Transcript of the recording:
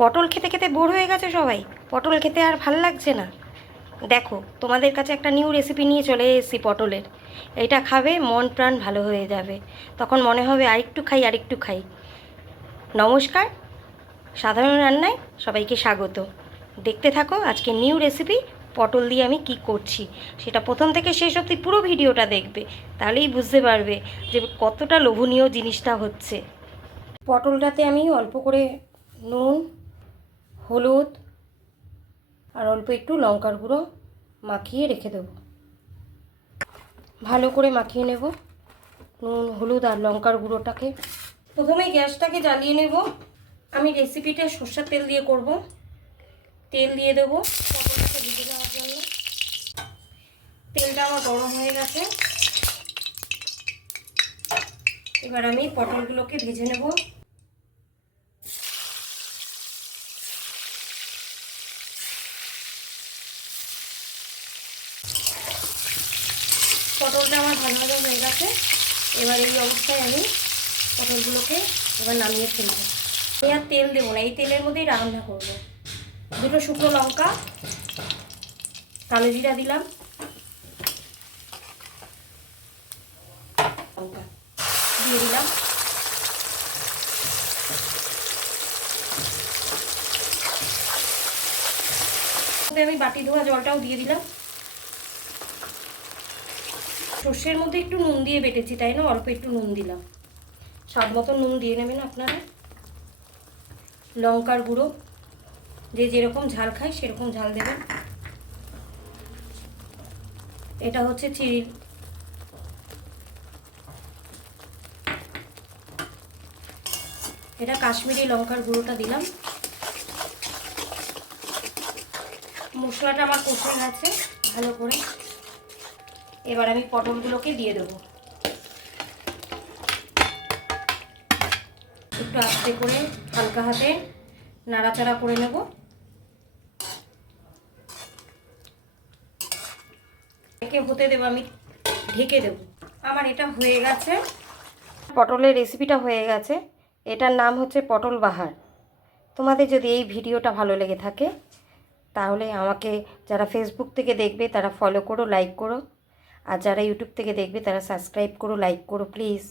পটল খেতে খেতে বোর হয়ে গেছে সবাই, পটল খেতে আর ভাল লাগছে না। দেখো, তোমাদের কাছে একটা নিউ রেসিপি নিয়ে চলে এসেছি পটলের। এটা খাবে, মন প্রাণ ভালো হয়ে যাবে, তখন মনে হবে আরেকটু খাই আরেকটু খাই। নমস্কার, সাধারণ রান্নায় সবাইকে স্বাগত। দেখতে থাকো আজকে নিউ রেসিপি, পটল দিয়ে আমি কি করছি সেটা প্রথম থেকে শেষ অবধি পুরো ভিডিওটা দেখবে, তাহলেই বুঝতে পারবে যে কতটা লোভনীয় জিনিসটা হচ্ছে। পটলটাতে আমি অল্প করে নুন, হলুদ আর অল্প একটু লঙ্কার গুঁড়ো মাখিয়ে রেখে দেবো। ভালো করে মাখিয়ে নেব নুন, হলুদ আর লঙ্কার গুঁড়োটাকে। প্রথমে গ্যাসটাকে জ্বালিয়ে নেব। আমি রেসিপিটা সরষের তেল দিয়ে করব। তেল দিয়ে দেবো পটলটাকে ভেজে নেওয়ার জন্য। তেলটা আমার গরম হয়ে গেছে, এবার আমি পটলগুলোকে ভেজে নেব। পটলটা আমার ভালো ভালো হয়ে গেছে। এবার এই অবস্থায় আমি পটলগুলোকে এবার নামিয়ে ফেলব। আমি আর তেল দেবো না, এই তেলের মধ্যেই রান্না করব। দুটো শুকনো লঙ্কা, কালো জিরা দিলাম, লঙ্কা দিয়ে দিলাম। আমি বাটি ধোয়া জলটাও দিয়ে দিলাম। সর্ষের মধ্যে একটু নুন দিয়ে বেটেছি, তাই না, অল্প একটু নুন দিলাম। স্বাদ মতো নুন দিয়ে নেবেন আপনারা। লঙ্কার গুঁড়ো, যে যেরকম ঝাল খায় সেরকম ঝাল দেবেন। এটা হচ্ছে চিলি, এটা কাশ্মীরি লঙ্কার গুঁড়োটা দিলাম। মশলাটা আমার কষে গেছে ভালো করে। এবার আমি পটলগুলোকে দিয়ে দেবো। একটু আস্তে করে হালকা হাতে নাড়াচাড়া করে নেব। একে হতে দেবো, আমি ঢেকে দেব। আমার এটা হয়ে গেছে, পটলের রেসিপিটা হয়ে গেছে। এটার নাম হচ্ছে পটল বাহার। তোমাদের যদি এই ভিডিওটা ভালো লেগে থাকে তাহলে আমাকে যারা ফেসবুক থেকে দেখবে তারা ফলো করো, লাইক করো, আর যারা ইউটিউব থেকে দেখবে তারা সাবস্ক্রাইব করো, লাইক করো প্লিজ।